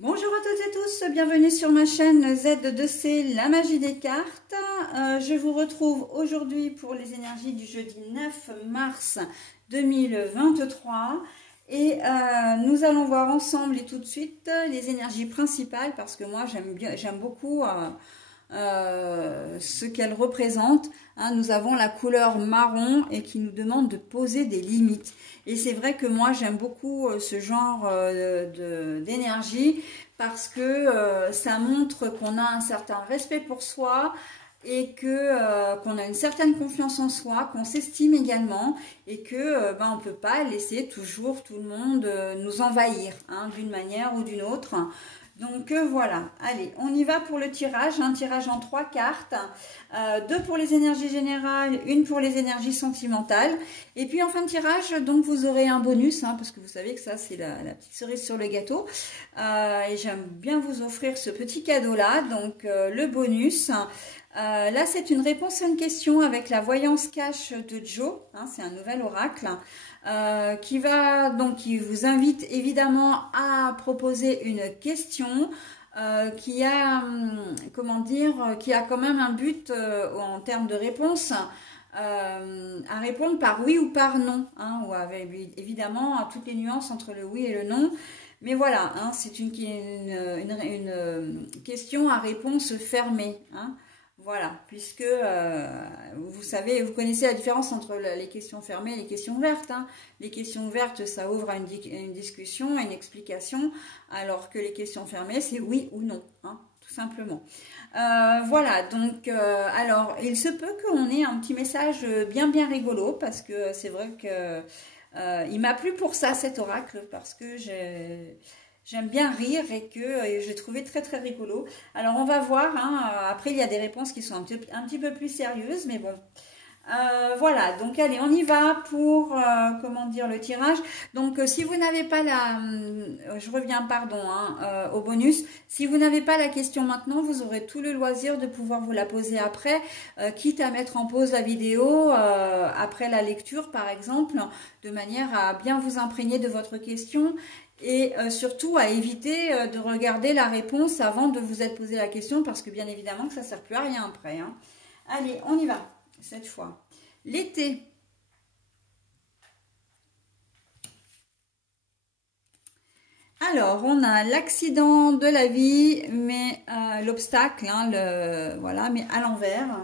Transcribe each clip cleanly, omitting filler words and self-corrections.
Bonjour à toutes et tous, bienvenue sur ma chaîne Z2C, la magie des cartes. Je vous retrouve aujourd'hui pour les énergies du jeudi 9 mars 2023. Et nous allons voir ensemble et tout de suite les énergies principales parce que moi j'aime beaucoup ce qu'elles représentent. Nous avons la couleur marron et qui nous demande de poser des limites. Et c'est vrai que moi j'aime beaucoup ce genre d'énergie parce que ça montre qu'on a un certain respect pour soi et que qu'on a une certaine confiance en soi, qu'on s'estime également et que on peut pas laisser toujours tout le monde nous envahir d'une manière ou d'une autre. Donc voilà, allez, on y va pour le tirage, un tirage en 3 cartes, 2 pour les énergies générales, 1 pour les énergies sentimentales. Et puis en fin de tirage, donc vous aurez un bonus, parce que vous savez que ça c'est la petite cerise sur le gâteau. Et j'aime bien vous offrir ce petit cadeau-là, donc le bonus. Là c'est une réponse à une question avec la voyance cash de Joe, c'est un nouvel oracle. Qui vous invite évidemment à proposer une question qui a quand même un but en termes de réponse à répondre par oui ou par non, ou avec évidemment toutes les nuances entre le oui et le non. Mais voilà, c'est une question à réponse fermée. Voilà, puisque vous savez, vous connaissez la différence entre les questions fermées et les questions ouvertes. Les questions ouvertes, ça ouvre à une discussion, à une explication, alors que les questions fermées, c'est oui ou non, tout simplement. Voilà, donc, alors, il se peut qu'on ait un petit message bien rigolo, parce que c'est vrai que il m'a plu pour ça, cet oracle, parce que j'aime bien rire et que j'ai trouvé très rigolo. Alors on va voir, après il y a des réponses qui sont un petit peu plus sérieuses, mais bon. Voilà, donc allez, on y va pour, le tirage. Donc si vous n'avez pas je reviens, pardon, au bonus. Si vous n'avez pas la question maintenant, vous aurez tout le loisir de pouvoir vous la poser après, quitte à mettre en pause la vidéo après la lecture, par exemple, de manière à bien vous imprégner de votre question. Et surtout à éviter de regarder la réponse avant de vous être posé la question parce que bien évidemment que ça ne sert plus à rien après. Allez, on y va cette fois. L'été. Alors, on a l'accident de la vie, mais l'obstacle, voilà, mais à l'envers.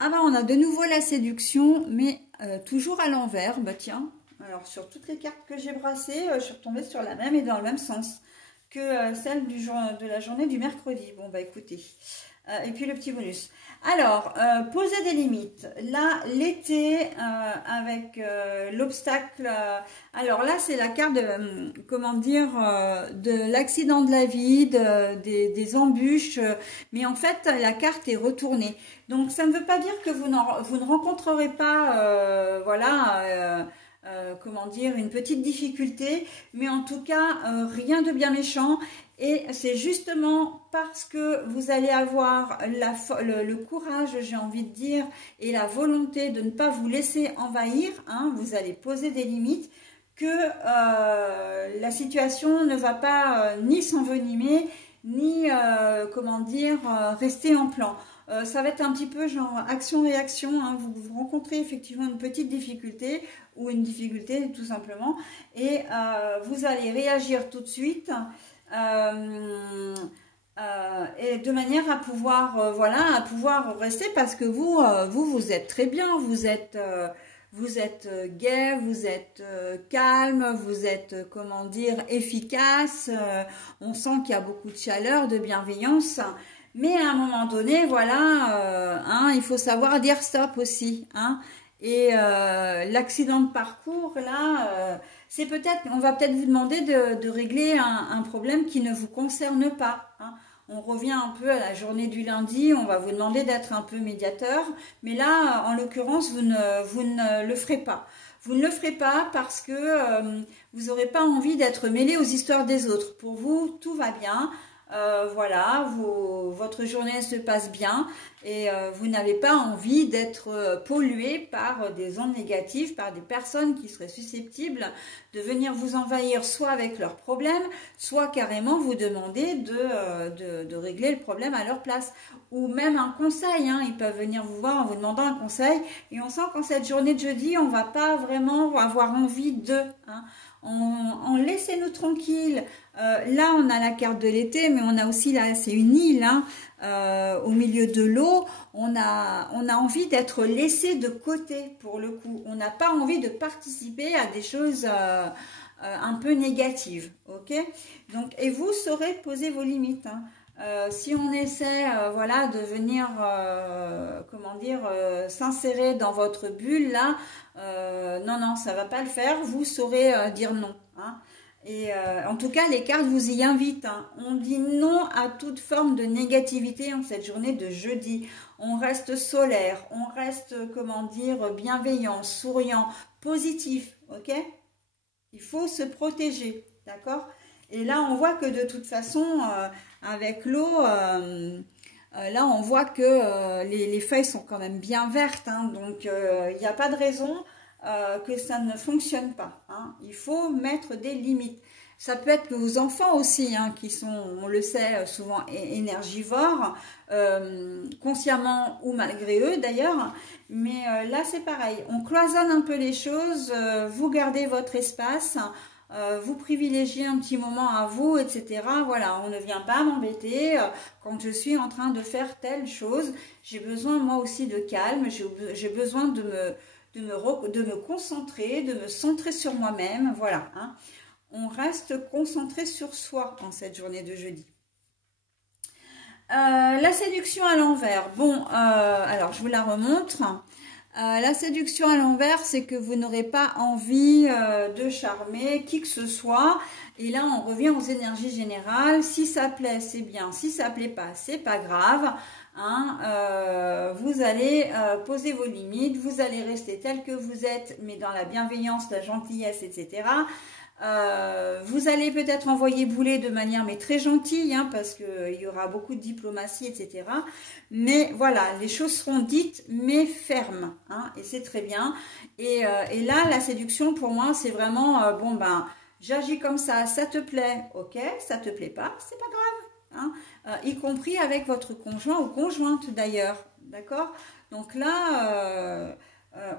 On a de nouveau la séduction, mais toujours à l'envers. Bah tiens. Alors, sur toutes les cartes que j'ai brassées, je suis retombée sur la même et dans le même sens que celle de la journée du mercredi. Bon, bah écoutez. Et puis le petit bonus. Alors, poser des limites. Là, l'été, avec l'obstacle. Alors là, c'est la carte de, de l'accident de la vie, des embûches. Mais en fait, la carte est retournée. Donc, ça ne veut pas dire que vous ne rencontrerez pas, une petite difficulté, mais en tout cas, rien de bien méchant. Et c'est justement parce que vous allez avoir le courage, j'ai envie de dire, et la volonté de ne pas vous laisser envahir, vous allez poser des limites, que la situation ne va pas ni s'envenimer, ni, rester en plan. Ça va être un petit peu genre action-réaction, vous rencontrez effectivement une petite difficulté ou une difficulté tout simplement et vous allez réagir tout de suite et de manière à pouvoir à pouvoir rester parce que vous êtes très bien, vous êtes gai, vous êtes calme, vous êtes efficace, on sent qu'il y a beaucoup de chaleur, de bienveillance. Mais à un moment donné, voilà, il faut savoir dire stop aussi. Et l'accident de parcours, là, c'est peut-être, on va peut-être vous demander de régler un problème qui ne vous concerne pas. On revient un peu à la journée du lundi, on va vous demander d'être un peu médiateur. Mais là, en l'occurrence, vous ne le ferez pas. Vous ne le ferez pas parce que vous n'aurez pas envie d'être mêlé aux histoires des autres. Pour vous, tout va bien. Voilà, votre journée se passe bien et vous n'avez pas envie d'être pollué par des ondes négatives, par des personnes qui seraient susceptibles de venir vous envahir soit avec leurs problèmes, soit carrément vous demander de régler le problème à leur place. Ou même un conseil, hein. Ils peuvent venir vous voir en vous demandant un conseil et on sent qu'en cette journée de jeudi, on va pas vraiment avoir envie de... Hein. Laissez-nous tranquilles. Là, on a la carte de l'été, mais on a aussi, là, c'est une île, hein, au milieu de l'eau. On a envie d'être laissé de côté, pour le coup. On n'a pas envie de participer à des choses un peu négatives, ok? Donc, et vous saurez poser vos limites, hein. Si on essaie voilà, de venir comment dire s'insérer dans votre bulle là, non, ça va pas le faire, vous saurez dire non, hein. Et en tout cas les cartes vous y invitent, hein. On dit non à toute forme de négativité en cette journée de jeudi. On reste solaire, on reste comment dire bienveillant, souriant, positif, ok? Il faut se protéger, d'accord? Et là, on voit que de toute façon, avec l'eau, là, on voit que les feuilles sont quand même bien vertes, hein, donc il n'y a pas de raison que ça ne fonctionne pas, hein. Il faut mettre des limites. Ça peut être que vos enfants aussi, hein, qui sont, on le sait, souvent énergivores, consciemment ou malgré eux d'ailleurs, mais là, c'est pareil. On cloisonne un peu les choses, vous gardez votre espace, vous privilégiez un petit moment à vous, etc. Voilà, on ne vient pas m'embêter quand je suis en train de faire telle chose. J'ai besoin moi aussi de calme, j'ai besoin de me concentrer, de me centrer sur moi-même. Voilà, hein. On reste concentré sur soi en cette journée de jeudi. La séduction à l'envers. Bon, alors je vous la remontre. La séduction à l'envers, c'est que vous n'aurez pas envie de charmer qui que ce soit. Et là, on revient aux énergies générales. Si ça plaît, c'est bien. Si ça plaît pas, c'est pas grave, hein. Vous allez poser vos limites. Vous allez rester tel que vous êtes, mais dans la bienveillance, la gentillesse, etc. Vous allez peut-être envoyer bouler de manière mais très gentille, hein, parce qu'il y aura beaucoup de diplomatie, etc. Mais voilà, les choses seront dites mais fermes, hein, et c'est très bien. Et là, la séduction pour moi, c'est vraiment bon ben, j'agis comme ça te plaît, ok, ça te plaît pas, c'est pas grave, hein, y compris avec votre conjoint ou conjointe d'ailleurs, d'accord. Donc là.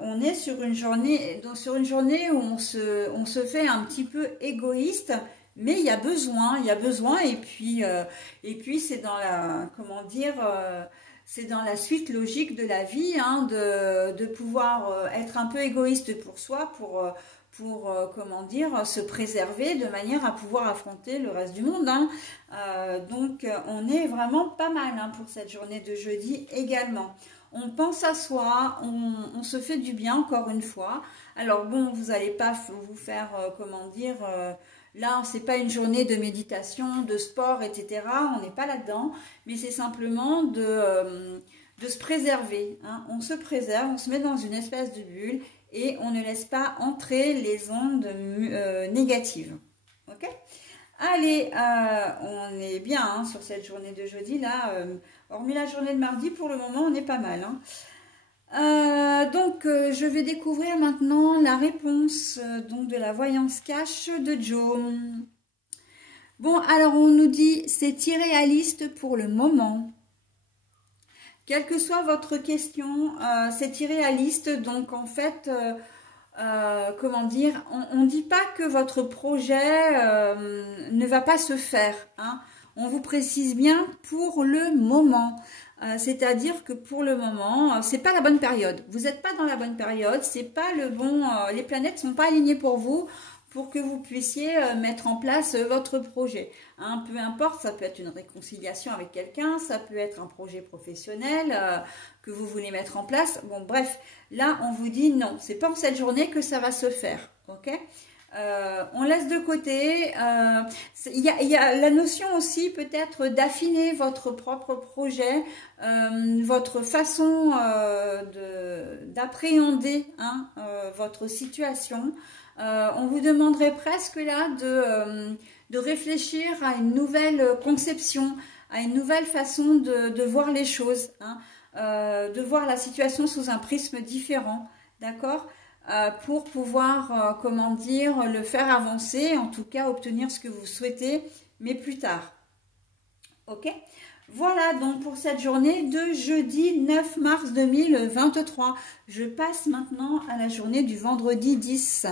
On est sur une journée où on se fait un petit peu égoïste, mais il y a besoin, et puis c'est dans la, comment dire, c'est dans la suite logique de la vie, hein, de pouvoir être un peu égoïste pour soi, pour comment dire, se préserver de manière à pouvoir affronter le reste du monde, hein. Donc on est vraiment pas mal, hein, pour cette journée de jeudi également. On pense à soi, on se fait du bien encore une fois. Alors bon, vous n'allez pas vous faire, comment dire, là c'est pas une journée de méditation, de sport, etc. On n'est pas là-dedans, mais c'est simplement de se préserver, hein. On se préserve, on se met dans une espèce de bulle et on ne laisse pas entrer les ondes négatives. Ok ? Allez, on est bien, hein, sur cette journée de jeudi là. Hormis la journée de mardi, pour le moment, on est pas mal, hein. Donc, je vais découvrir maintenant la réponse donc de la voyance cash de Joe. Bon, alors on nous dit c'est irréaliste pour le moment. Quelle que soit votre question, c'est irréaliste. Donc, en fait, comment dire, on ne dit pas que votre projet ne va pas se faire, hein. On vous précise bien pour le moment, c'est-à-dire que pour le moment, c'est pas la bonne période. Vous n'êtes pas dans la bonne période, c'est pas le bon. Les planètes sont pas alignées pour vous, pour que vous puissiez mettre en place votre projet, hein. Peu importe, ça peut être une réconciliation avec quelqu'un, ça peut être un projet professionnel que vous voulez mettre en place. Bon, bref, là, on vous dit non, c'est pas en cette journée que ça va se faire, ok? On laisse de côté. Il y a la notion aussi peut-être d'affiner votre propre projet, votre façon d'appréhender, hein, votre situation. On vous demanderait presque là de réfléchir à une nouvelle conception, à une nouvelle façon de voir les choses, hein. de voir la situation sous un prisme différent, d'accord, pour pouvoir, comment dire, le faire avancer, en tout cas obtenir ce que vous souhaitez, mais plus tard. Ok? Voilà donc pour cette journée de jeudi 9 mars 2023. Je passe maintenant à la journée du vendredi 10.